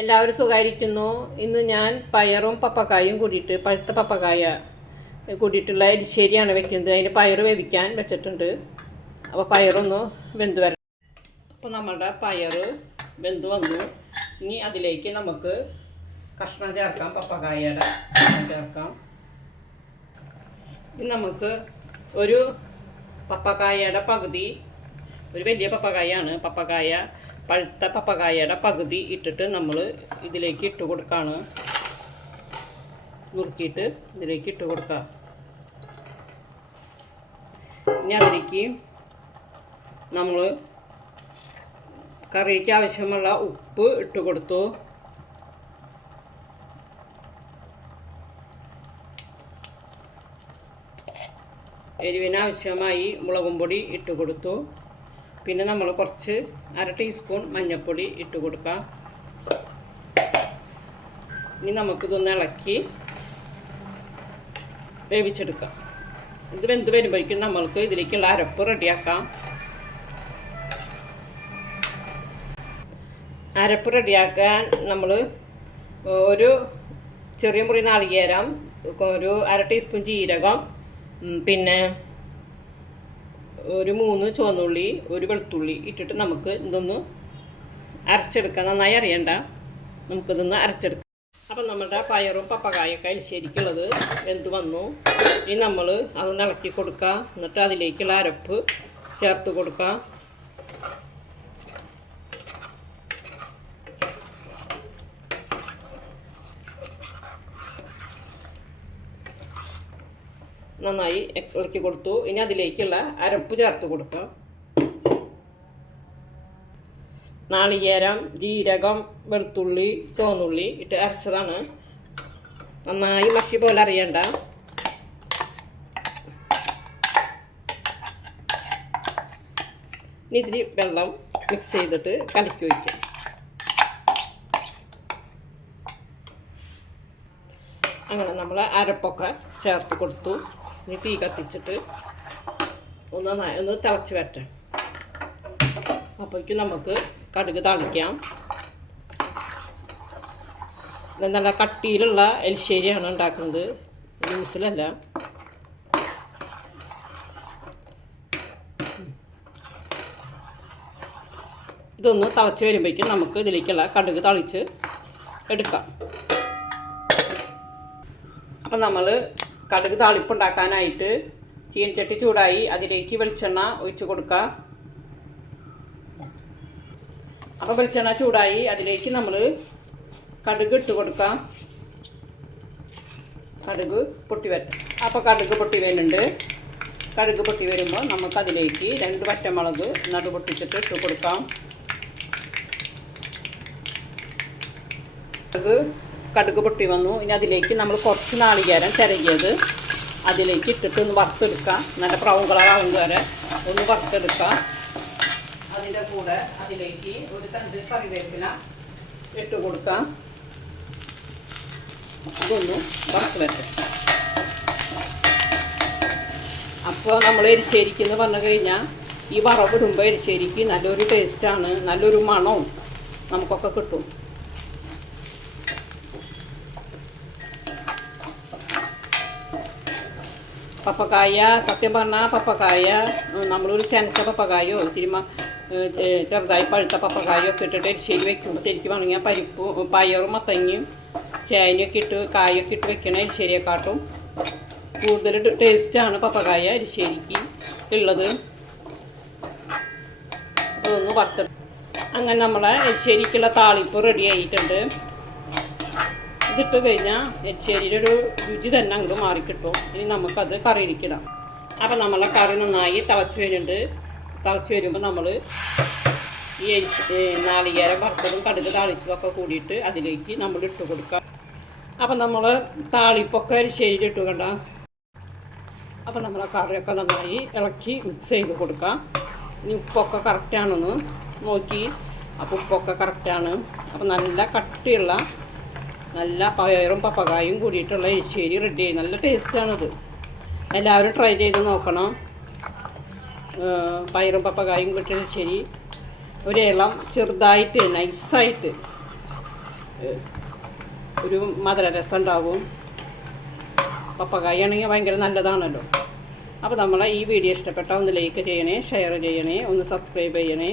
എല്ലാവരും സുഖമായിരിക്കുന്നു ഇന്ന് ഞാൻ പയറും പപ്പക്കായും കൂടിയിട്ട് പഴുത്ത പപ്പക്കായ കൂടിയിട്ടുള്ള എരിശ്ശേരിയാണ് വെക്കുന്നത്. അതിന് പയർ വേവിക്കാൻ വെച്ചിട്ടുണ്ട്. അപ്പോൾ പയറൊന്ന് വെന്ത് വരണം. അപ്പോൾ നമ്മുടെ പയർ വെന്ത് വന്നു. ഇനി അതിലേക്ക് നമുക്ക് കഷ്ണം ചേർക്കാം പപ്പക്കായയുടെ കഷ്ണം ചേർക്കാം. ഇനി നമുക്ക് ഒരു പപ്പക്കായയുടെ പകുതി ഒരു വലിയ പപ്പക്കായാണ് പപ്പക്കായ. പഴുത്ത പപ്പകായയുടെ പകുതി ഇട്ടിട്ട് നമ്മൾ ഇതിലേക്ക് ഇട്ട് കൊടുക്കാണ്. നുറുക്കിയിട്ട് ഇതിലേക്ക് ഇട്ട് കൊടുക്കുക ഇനി അതിലേക്ക് നമ്മൾ കറിക്ക് ആവശ്യമുള്ള ഉപ്പ് ഇട്ട് കൊടുത്തു. എരിവിനാവശ്യമായി മുളകും പൊടി ഇട്ട് കൊടുത്തു. പിന്നെ നമ്മൾ കുറച്ച് അര ടീസ്പൂൺ മഞ്ഞൾപ്പൊടി ഇട്ട് കൊടുക്കാം. ഇനി നമുക്കിതൊന്ന് ഇളക്കി വേവിച്ചെടുക്കാം. ഇത് വെന്ത് വരുമ്പോഴേക്കും നമ്മൾക്ക് ഇതിലേക്കുള്ള അരപ്പ് റെഡിയാക്കാം. അരപ്പ് റെഡിയാക്കാൻ നമ്മൾ ഒരു ചെറിയ മുറി നാളികേരം ഒരു അര ടീസ്പൂൺ ജീരകം പിന്നെ ഒരു മൂന്ന് ചുവന്നുള്ളി ഒരു വെളുത്തുള്ളി ഇട്ടിട്ട് നമുക്ക് ഇതൊന്ന് അരച്ചെടുക്കാം. നന്നായി അറിയണ്ട. നമുക്കിതൊന്ന് അരച്ചെടുക്കാം. അപ്പം നമ്മുടെ പയറും പപ്പകായൊക്കെ അരിശരിക്കുള്ളത് വെന്ത് വന്നു? ഇനി നമ്മൾ അത് ഇളക്കി കൊടുക്കുക എന്നിട്ട് അതിലേക്കുള്ള അരപ്പ് ചേർത്ത് കൊടുക്കാം. നന്നായി ഇളക്കി കൊടുത്തു. ഇനി അതിലേക്കുള്ള അരപ്പ് ചേർത്ത് കൊടുക്കാം. നാളികേരം ജീരകം വെളുത്തുള്ളി ചുവന്നുള്ളി ഇട്ട് അരച്ചതാണ്. നന്നായി മഷി പോലെ അറിയണ്ട ഇനി വെള്ളം മിക്സ് ചെയ്തിട്ട് കലക്കി വയ്ക്കും. അങ്ങനെ നമ്മൾ അരപ്പൊക്കെ ചേർത്ത് കൊടുത്തു. ഇനി തീ കത്തിച്ചിട്ട് ഒന്ന് ഒന്ന് തിളച്ച് വരട്ടെ. അപ്പോഴേക്കും നമുക്ക് കടുക് തളിക്കാം. നല്ല കട്ടിയിലുള്ള എലിശ്ശേരിയാണ് ഉണ്ടാക്കുന്നത്. ലൂസിലല്ല. ഇതൊന്ന് തിളച്ച് വരുമ്പോഴേക്കും നമുക്ക് ഇതിലേക്കുള്ള കടുക് തളിച്ച് എടുക്കാം. അപ്പം നമ്മൾ കടുക് താളിപ്പുണ്ടാക്കാനായിട്ട് ചീനച്ചട്ടി ചൂടായി അതിലേക്ക് വെളിച്ചെണ്ണ ഒഴിച്ച് കൊടുക്കുക അപ്പോൾ വെളിച്ചെണ്ണ ചൂടായി അതിലേക്ക് നമ്മൾ കടുക് ഇട്ട് കൊടുക്കാം. കടുക് പൊട്ടി വരട്ടെ അപ്പോൾ കടുക് പൊട്ടി വരുന്നുണ്ട്. കടുക് പൊട്ടി വരുമ്പോൾ നമുക്ക് അതിലേക്ക് രണ്ട് പച്ചമുളക് നടു പൊട്ടിച്ചിട്ട് ഇട്ട് കൊടുക്കാം. കടുക് കടുക് പൊട്ടി വന്നു. ഇനി അതിലേക്ക് നമ്മൾ കുറച്ച് നാളികേരം ചിരകിയത് അതിലേക്ക് ഇട്ടിട്ട് ഒന്ന് വറുത്തെടുക്കാം. നല്ല ബ്രൗൺ കളർ ആവും വരെ ഒന്ന് വറുത്തെടുക്കാം. അതിന്റെ കൂടെ അതിലേക്ക് ഒരു തണ്ട് കറിവേപ്പില ഇട്ട് കൊടുക്കാം. അതൊന്ന് വറുത്ത് വരട്ടെ അപ്പോൾ നമ്മൾ എരിശ്ശേരിക്ക് എന്ന് പറഞ്ഞു കഴിഞ്ഞാൽ ഈ വറവിടുമ്പോൾ എരിശ്ശേരിക്ക് നല്ലൊരു ടേസ്റ്റാണ് നല്ലൊരു മണവും നമുക്കൊക്കെ കിട്ടും. പപ്പക്കായ സത്യം പറഞ്ഞാൽ പപ്പക്കായ നമ്മളൊരു ചെനച്ച പപ്പക്കായോ ചെ- ചെറുതായി പഴുത്ത പപ്പക്കായോ ഒക്കെ ഇട്ടിട്ട് എരിശ്ശേരി വെക്കുമ്പോൾ ശരിക്കും പറഞ്ഞാൽ പരിപ്പ് പയറും മത്തങ്ങയും ചേനയൊക്കെ ഇട്ട് കായൊക്കെ ഇട്ട് വെക്കണ എരിശ്ശേരിയെക്കാട്ടും കൂടുതൽ ടേസ്റ്റാണ് പപ്പക്കായ എരിശ്ശേരിക്ക് ഉള്ളത്. അതൊന്ന് വറുത്ത് അങ്ങനെ നമ്മളെ എരിശ്ശേരിക്കുള്ള താളിപ്പ് റെഡി ആയിട്ടുണ്ട്. ഇതിട്ട് കഴിഞ്ഞാൽ എരിശ്ശേരിയുടെ ഒരു രുചി തന്നെ അങ്ങോട്ട് മാറിക്കിട്ടും. ഇനി നമുക്കത് കറിയിലിക്കിടാം. അപ്പം നമ്മളെ കറി നന്നായി തിളച്ച് വരുന്നുണ്ട്. തിളച്ച് വരുമ്പോൾ നമ്മൾ ഈ നാളികേരം വറുത്തതും കടുക് താളിച്ചതൊക്കെ കൂടിയിട്ട് അതിലേക്ക് നമ്മൾ ഇട്ട് കൊടുക്കാം. അപ്പം നമ്മൾ താളിപ്പൊക്കെ എരിശ്ശേരിയിൽ ഇട്ട് കണ്ട? അപ്പം നമ്മളെ കറിയൊക്കെ നന്നായി ഇളക്കി മിക്സ് ചെയ്ത് കൊടുക്കാം. ഇനി ഉപ്പൊക്കെ കറക്റ്റാണെന്ന് നോക്കി. അപ്പോൾ ഉപ്പൊക്കെ കറക്റ്റാണ് അപ്പം നല്ല കട്ടിയുള്ള നല്ല പയറും പപ്പകായും കൂടിയിട്ടുള്ള എരിശ്ശേരി റെഡി ആയി. നല്ല ടേസ്റ്റാണത് എല്ലാവരും ട്രൈ ചെയ്ത് നോക്കണം. പയറും പപ്പകായും കൂട്ടിയ എരിശ്ശേരി. ഒരു ഇളം ചെറുതായിട്ട് നൈസായിട്ട് ഒരു മധുരരസം ഉണ്ടാവും. പപ്പകായാണെങ്കിൽ ഭയങ്കര നല്ലതാണല്ലോ. അപ്പോൾ നമ്മളെ ഈ വീഡിയോ ഇഷ്ടപ്പെട്ടാൽ ഒന്ന് ലൈക്ക് ചെയ്യണേ ഷെയർ ചെയ്യണേ ഒന്ന് സബ്സ്ക്രൈബ് ചെയ്യണേ.